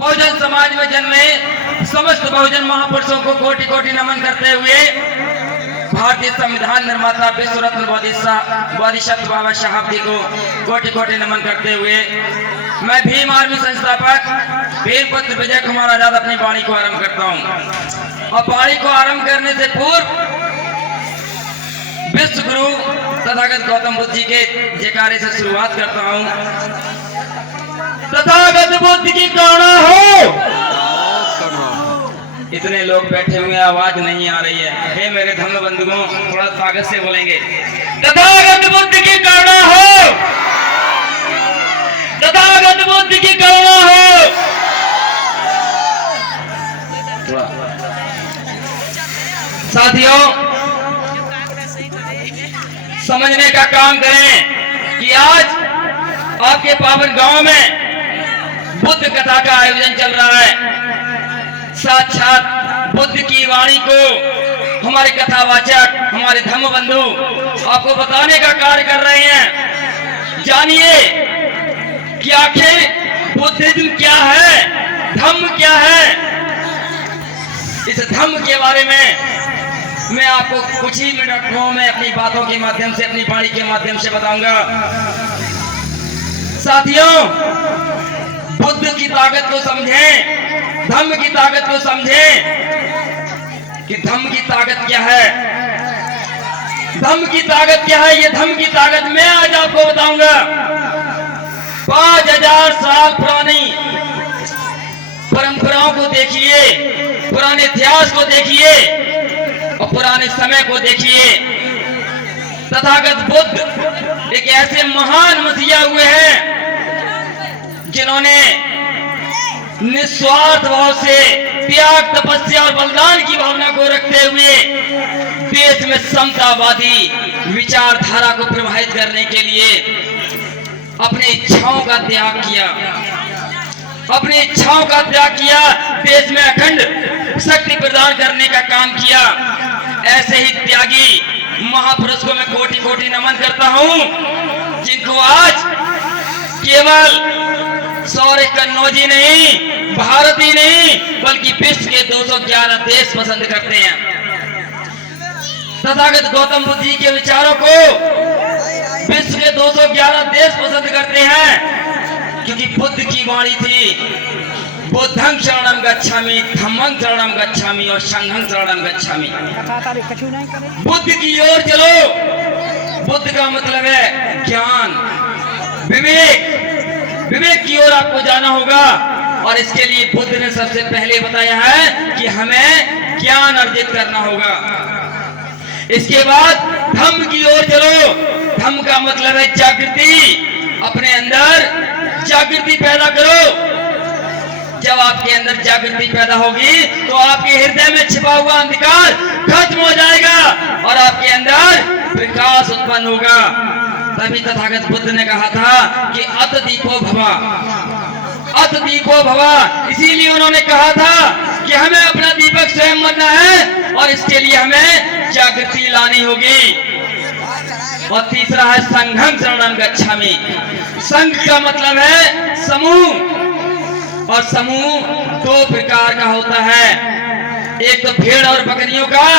बहुजन समाज में जन्मे समस्त बहुजन महापुरुषों को कोटि कोटि नमन करते हुए भारतीय संविधान निर्माता विश्व रत्न बोधिसत्व बाबा साहब जी को कोटि कोटि नमन करते हुए मैं भीम आर्मी संस्थापक भीम पुत्र विजय कुमार आजाद अपनी वाणी को आरंभ करता हूँ। और वाणी को आरंभ करने से पूर्व विश्व गुरु तथागत गौतम बुद्ध जी के जयकारे से शुरुआत करता हूँ। तथागत बुद्ध की करुणा हो। इतने लोग बैठे हुए आवाज नहीं आ रही है। हे मेरे धर्म बंधुओं, थोड़ा ताकत से बोलेंगे। तथागत बुद्ध की करुणा हो। तथागत बुद्ध की करुणा हो। साथियों, समझने का काम करें कि आज आपके पावन गांव में बुद्ध कथा का आयोजन चल रहा है। साक्षात बुद्ध की वाणी को हमारे कथावाचक, हमारे धम्म बंधु आपको बताने का कार्य कर रहे हैं। जानिए कि आखिर बुद्धिज्म क्या है, धम्म क्या है। इस धम्म के बारे में मैं आपको कुछ ही मिनटों में अपनी बातों के माध्यम से, अपनी वाणी के माध्यम से बताऊंगा। साथियों, बुद्ध की ताकत को समझें, धम्म की ताकत को समझें कि धम्म की ताकत क्या है, धम्म की ताकत क्या है। ये धम्म की ताकत मैं आज आपको बताऊंगा। 5000 साल पुरानी परंपराओं को देखिए, पुराने इतिहास को देखिए और पुराने समय को देखिए। तथागत बुद्ध एक ऐसे महान मसीहा हुए हैं जिन्होंने निस्वार्थ भाव से त्याग, तपस्या और बलिदान की भावना को रखते हुए देश में समतावादी विचारधारा को प्रभावित करने के लिए अपनी इच्छाओं का त्याग किया, अपनी इच्छाओं का त्याग किया, देश में अखंड शक्ति प्रदान करने का काम किया। ऐसे ही त्यागी महापुरुष को मैं कोटि कोटि नमन करता हूं, जिनको आज केवल सौर्य कन्नौज ही नहीं, भारत ही नहीं, बल्कि विश्व के 211 देश पसंद करते हैं। तथागत गौतम बुद्ध जी के विचारों को विश्व के 211 देश पसंद करते हैं, क्योंकि बुद्ध की वाणी थी, बुद्धं शरणं गच्छामि, धम्मं शरणं गच्छामि और संघं शरणं गच्छामि। बुद्ध की ओर चलो। बुद्ध का मतलब है ज्ञान, विवेक। विवेक की ओर आपको जाना होगा और इसके लिए बुद्ध ने सबसे पहले बताया है कि हमें ज्ञान अर्जित करना होगा। इसके बाद धम्म की ओर चलो। धम्म का मतलब है जागृति। अपने अंदर जागृति पैदा करो। जब आपके अंदर जागृति पैदा होगी तो आपके हृदय में छिपा हुआ अंधकार खत्म हो जाएगा और आपके अंदर प्रकाश उत्पन्न होगा। तभी तथागत बुद्ध ने कहा था कि अत दीपो भवा, अत दीपो भवा। इसीलिए उन्होंने कहा था कि हमें अपना दीपक स्वयं बनना है और इसके लिए हमें जागृति लानी होगी। और तीसरा है संघं शरणं गच्छामि। संघ का मतलब है समूह, और समूह 2 प्रकार का होता है, एक तो भेड़ और बकरियों का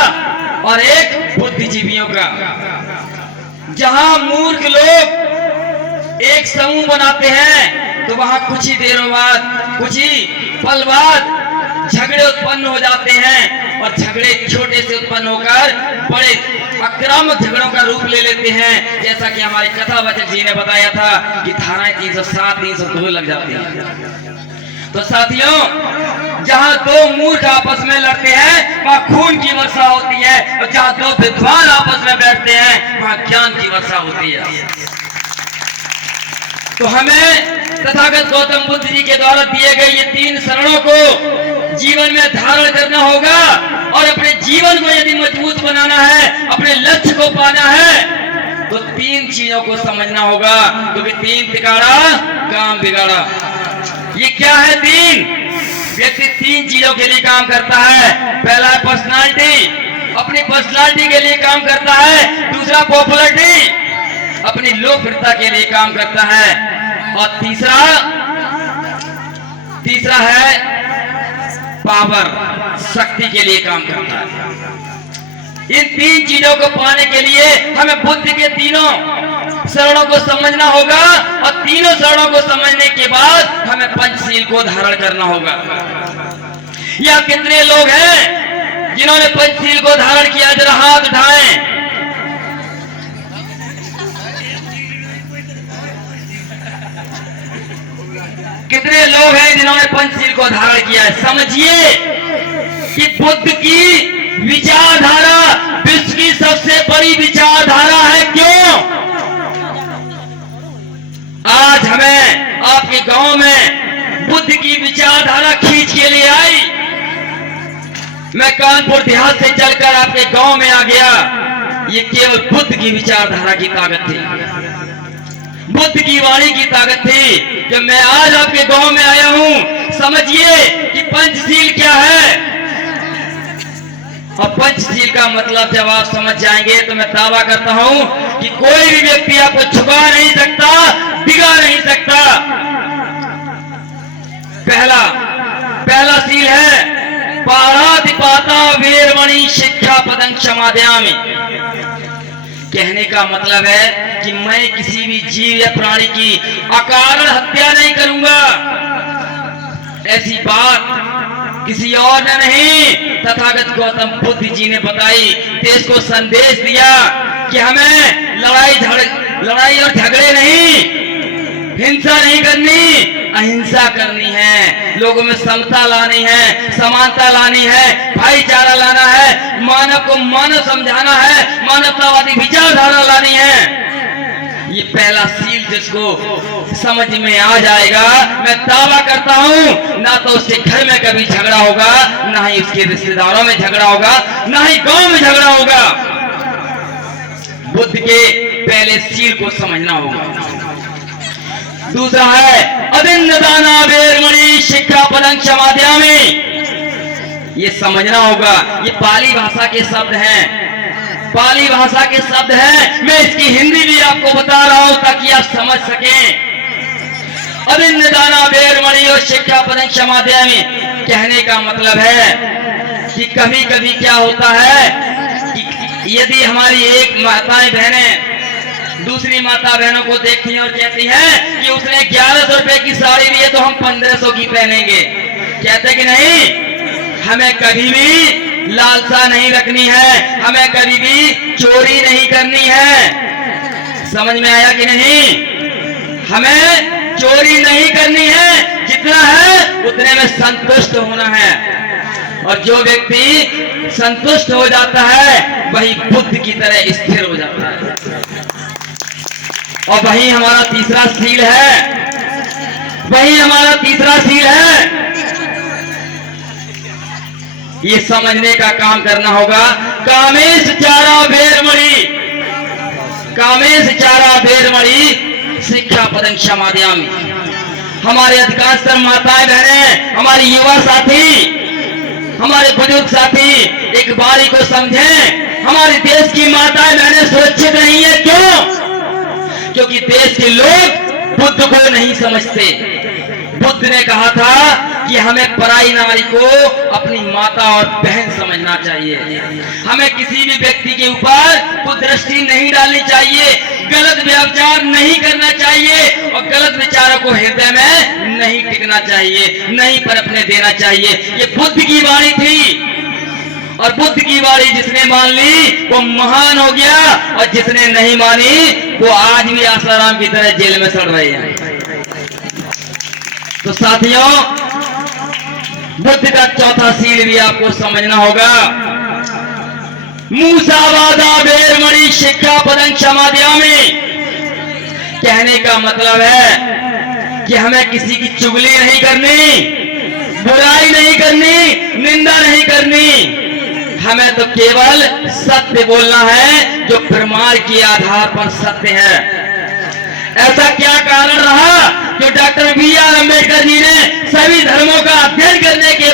और एक बुद्धिजीवियों का। जहां मूर्ख लोग एक समूह बनाते हैं तो वहां कुछ ही देरों बाद, कुछ ही पल बाद झगड़े उत्पन्न हो जाते हैं और झगड़े छोटे से उत्पन्न होकर बड़े आक्रामक झगड़ों का रूप ले लेते हैं। जैसा कि हमारे कथावाचक जी ने बताया था कि धाराएं 307, 302 लग जाती हैं। तो साथियों, जहां 2 मूर्ख आपस में लड़ते हैं वहां खून की वर्षा होती है, और जहां 2 विद्वान आपस में बैठते हैं वहां ज्ञान की वर्षा होती है। तो हमें तथागत गौतम बुद्ध जी के द्वारा दिए गए ये 3 शरणों को जीवन में धारण करना होगा और अपने जीवन को यदि मजबूत बनाना है, अपने लक्ष्य को पाना है, तो 3 चीजों को समझना होगा, क्योंकि 3 तिकाड़ा काम बिगाड़ा। ये क्या है 3? व्यक्ति 3 चीजों के लिए काम करता है। पहला है पर्सनालिटी, अपनी पर्सनालिटी के लिए काम करता है। दूसरा पॉपुलरिटी, अपनी लोकप्रियता के लिए काम करता है। और तीसरा तीसरा है पावर, शक्ति के लिए काम करता है। इन तीन चीजों को पाने के लिए हमें बुद्ध के तीनों शरणों को समझना होगा और तीनों शरणों को समझने के बाद हमें पंचशील को धारण करना होगा। यह कितने लोग हैं जिन्होंने पंचशील को धारण किया? जरा हाथ उठाएं। कितने लोग हैं जिन्होंने पंचशील को धारण किया है? समझिए कि बुद्ध की विचारधारा विश्व की सबसे बड़ी विचारधारा है। क्यों? आज हमें आपके गांव में बुद्ध की विचारधारा खींच के लिए आई। मैं कानपुर देहात से चलकर आपके गांव में आ गया। ये केवल बुद्ध की विचारधारा की ताकत थी, बुद्ध की वाणी की ताकत थी कि मैं आज आपके गांव में आया हूं। समझिए कि पंचशील क्या है। और पंचशील का मतलब जब आप समझ जाएंगे तो मैं दावा करता हूं कि कोई भी व्यक्ति आपको छुपा नहीं सकता, बिगा नहीं सकता। पहला शील है पारादिपाता वीरमणि शिक्षा पदं क्षमादयामि। कहने का मतलब है कि मैं किसी भी जीव या प्राणी की अकारण हत्या नहीं करूंगा। ऐसी बात किसी और ने नहीं, तथागत गौतम बुद्ध जी ने बताई, देश को संदेश दिया कि हमें लड़ाई और झगड़े नहीं, हिंसा नहीं करनी, अहिंसा करनी है। लोगों में समता लानी है, समानता लानी है, भाईचारा लाना है, मानव को मानव समझाना है, मानवतावादी विचारधारा लानी है। ये पहला शील जिसको समझ में आ जाएगा, मैं दावा करता हूं ना तो उसके घर में कभी झगड़ा होगा, ना ही उसके रिश्तेदारों में झगड़ा होगा, ना ही गांव में झगड़ा होगा। बुद्ध के पहले शील को समझना होगा। दूसरा है अदिन्न दाना वीरमणि शिक्षा पदं क्षमादयामि। ये समझना होगा। ये पाली भाषा के शब्द हैं, पाली भाषा के शब्द हैं। मैं इसकी हिंदी भी आपको बता रहा हूं ताकि आप समझ सकें। अदिन्न दाना वीरमणि और शिक्षा पदं क्षमादयामि कहने का मतलब है कि कभी कभी क्या होता है कि यदि हमारी एक माताएं बहनें दूसरी माता बहनों को देखती हैं और कहती हैं कि उसने 1100 रुपए की साड़ी ली है तो हम 1500 की पहनेंगे, कहते कि नहीं, हमें कभी भी लालसा नहीं रखनी है, हमें कभी भी चोरी नहीं करनी है। समझ में आया कि नहीं? हमें चोरी नहीं करनी है, जितना है उतने में संतुष्ट होना है। और जो व्यक्ति संतुष्ट हो जाता है वही बुद्ध की तरह स्थिर हो जाता है। और वही हमारा तीसरा शील है, वही हमारा तीसरा शील है। ये समझने का काम करना होगा। कामेश चारा वीरमणि, कामेश चारा वीरमणि शिक्षा पदं क्षमादयामि। हमारे अधिकांश माताएं बहनें, हमारे युवा साथी, हमारे बुजुर्ग साथी एक बारी को समझें। हमारे देश की माताएं बहनें सुरक्षित नहीं है। क्यों? क्योंकि देश के लोग बुद्ध को नहीं समझते। बुद्ध ने कहा था कि हमें पराई नारी को अपनी माता और बहन समझना चाहिए। हमें किसी भी व्यक्ति के ऊपर कुदृष्टि नहीं डालनी चाहिए, गलत व्यवचार नहीं करना चाहिए और गलत विचारों को हृदय में नहीं टिकना चाहिए, नहीं पनपने देना चाहिए। ये बुद्ध की वाणी थी और बुद्ध की वाणी जिसने मान ली वो महान हो गया और जिसने नहीं मानी वो आज भी आसाराम की तरह जेल में सड़ रहे हैं। तो साथियों, बुद्ध का चौथा शील भी आपको समझना होगा। मूसावादा वीरमणि शिक्षा पदं क्षमादयामि कहने का मतलब है कि हमें किसी की चुगली नहीं करनी, बुराई नहीं करनी, निंदा नहीं करनी। हमें तो केवल सत्य बोलना है जो प्रमाण के आधार पर सत्य है। ऐसा क्या कारण रहा जो डॉक्टर बी.आर. अम्बेडकर जी ने सभी धर्मों का अध्ययन करने के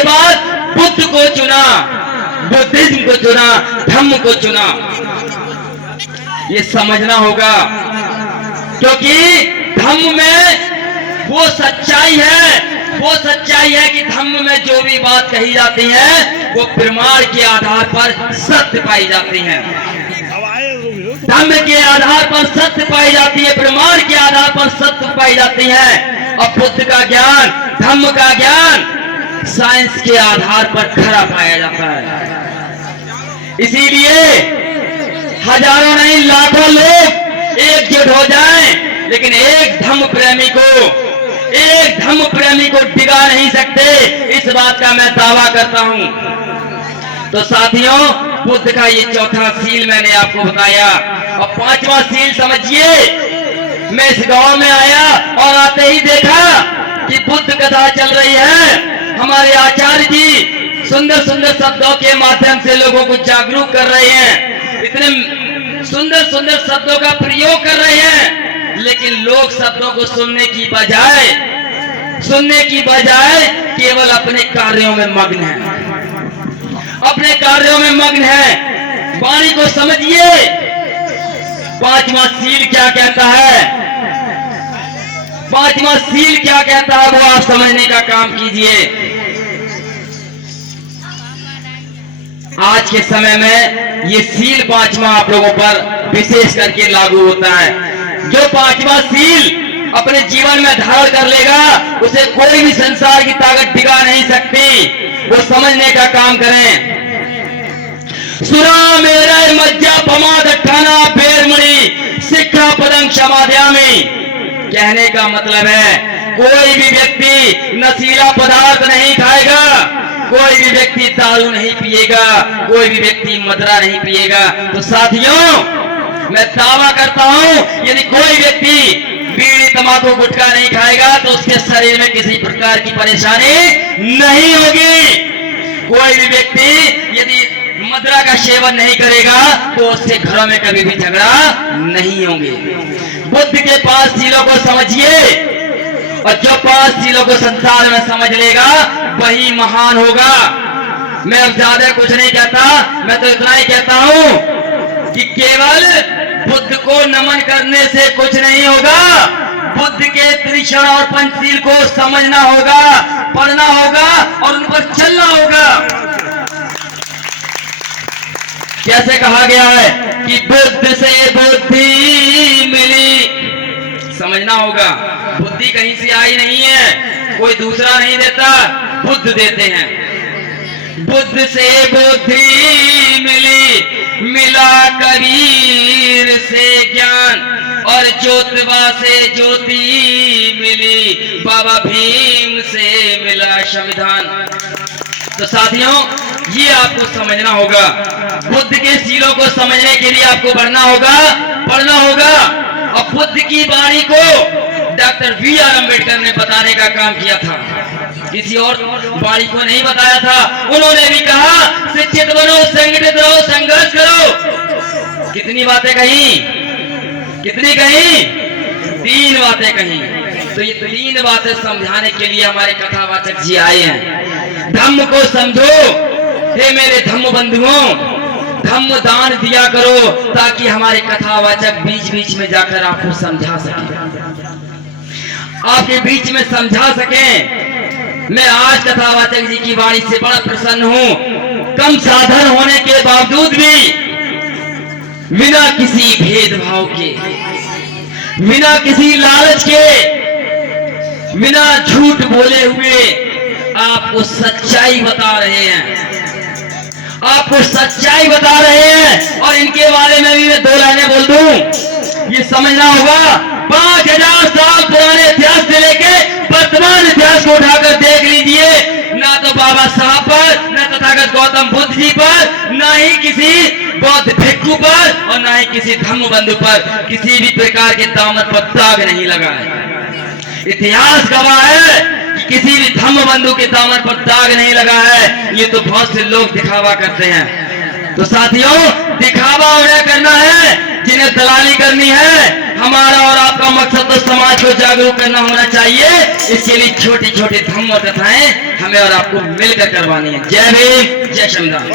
बाद बुद्ध को चुना, बुद्धिज्म को चुना, धम्म को चुना? ये समझना होगा, क्योंकि धम्म में वो सच्चाई है कि धम्म में जो भी बात कही जाती है वो प्रमाण के आधार पर सत्य पाई जाती है। धम्म के आधार पर सत्य पाई जाती है, प्रमाण के आधार पर सत्य पाई जाती है। और बुद्ध का ज्ञान, धम्म का ज्ञान साइंस के आधार पर खरा पाया जाता है। इसीलिए हजारों नहीं लाखों लोग एकजुट हो जाएं, लेकिन एक धम्म प्रेमी को डिगा नहीं सकते, इस बात का मैं दावा करता हूं। तो साथियों, बुद्ध का ये चौथा सील मैंने आपको बताया। और पांचवा सील समझिए, मैं इस गांव में आया और आते ही देखा कि बुद्ध कथा चल रही है। हमारे आचार्य जी सुंदर सुंदर शब्दों के माध्यम से लोगों को जागरूक कर रहे हैं, इतने सुंदर सुंदर शब्दों का प्रयोग कर रहे हैं, लेकिन लोग शब्दों को सुनने की बजाय केवल अपने कार्यों में मग्न है, वाणी को समझिए। पांचवा सील क्या कहता है वो आप समझने का काम कीजिए। आज के समय में ये सील पांचवा आप लोगों पर विशेष करके लागू होता है। जो पांचवा सील अपने जीवन में धारण कर लेगा, उसे कोई भी संसार की ताकत डिगा नहीं सकती। वो समझने का काम करें। सुरा मेरा मज्जा पमाद ठाना बेरमणि शिक्षा पदम क्षमाध्यामी। कहने का मतलब है, कोई भी व्यक्ति नशीला पदार्थ नहीं खाएगा, कोई भी व्यक्ति दारू नहीं पिएगा, कोई भी व्यक्ति मदरा नहीं पिएगा। तो साथियों, मैं दावा करता हूं, यदि कोई व्यक्ति बीड़ी तंबाकू गुटखा नहीं खाएगा तो उसके शरीर में किसी प्रकार की परेशानी नहीं होगी। कोई भी व्यक्ति यदि मदरा का सेवन नहीं करेगा तो उसके घरों में कभी भी झगड़ा नहीं होंगे। बुद्ध के 5 सीलों को समझिए, और जो 5 सीलों को संसार में समझ लेगा वही महान होगा। मैं अब ज्यादा कुछ नहीं कहता, मैं तो इतना ही कहता हूं कि केवल बुद्ध को नमन करने से कुछ नहीं होगा। बुद्ध के त्रिशण और पंचशील को समझना होगा, पढ़ना होगा और उन पर चलना होगा। कैसे कहा गया है कि बुद्ध से बुद्धि मिली, समझना होगा। बुद्धि कहीं से आई नहीं है, कोई दूसरा नहीं देता, बुद्ध देते हैं। बुद्ध से बुद्धि मिली, मिला कबीर से ज्ञान, और ज्योतिबा से ज्योति मिली, बाबा भीम से मिला संविधान। तो साथियों, ये आपको समझना होगा। बुद्ध के सीलों को समझने के लिए आपको बढ़ना होगा, पढ़ना होगा। और बुद्ध की वाणी को डॉक्टर बी.आर. अम्बेडकर ने बताने का काम किया था, किसी और वाणी को नहीं बताया था। उन्होंने भी कहा, शिक्षित बनो, संगठित रहो, संघर्ष करो। कितनी बातें कही? 3 बातें कही। तो ये 3 बातें समझाने के लिए हमारे कथावाचक जी आए हैं। धम्म को समझो, हे मेरे धम्म बंधुओं, धम्म दान दिया करो ताकि हमारे कथावाचक बीच बीच में जाकर आपको समझा सके, आपके बीच में समझा सके। मैं आज कथावाचक जी की वाणी से बड़ा प्रसन्न हूं। कम साधन होने के बावजूद भी, बिना किसी भेदभाव के, बिना किसी लालच के, बिना झूठ बोले हुए आपको सच्चाई बता रहे हैं, आपको सच्चाई बता रहे हैं। और इनके बारे में भी मैं 2 लाइनें बोल दूं। ये समझना होगा, 5000 साल पुराने इतिहास से लेके वर्तमान इतिहास को उठाकर देख लीजिए। ना तो बाबा साहब पर, ना तथागत गौतम बुद्ध जी पर, ना ही किसी बौद्ध भिक्षु पर, और ना ही किसी धम्म बंधु पर किसी भी प्रकार के दामन पर दाग नहीं लगा है। इतिहास गवाह है कि किसी भी धम्म बंधु के दामन पर दाग नहीं लगा है। ये तो बहुत से लोग दिखावा करते हैं। तो साथियों, दिखावा उन्हें करना है जिन्हें दलाली करनी है। हमारा और आपका मकसद तो समाज को जागरूक करना होना चाहिए। इसके लिए छोटी छोटी धम्म कथाएं हमें और आपको मिलकर करवानी है। जय भीम, जय संविधान।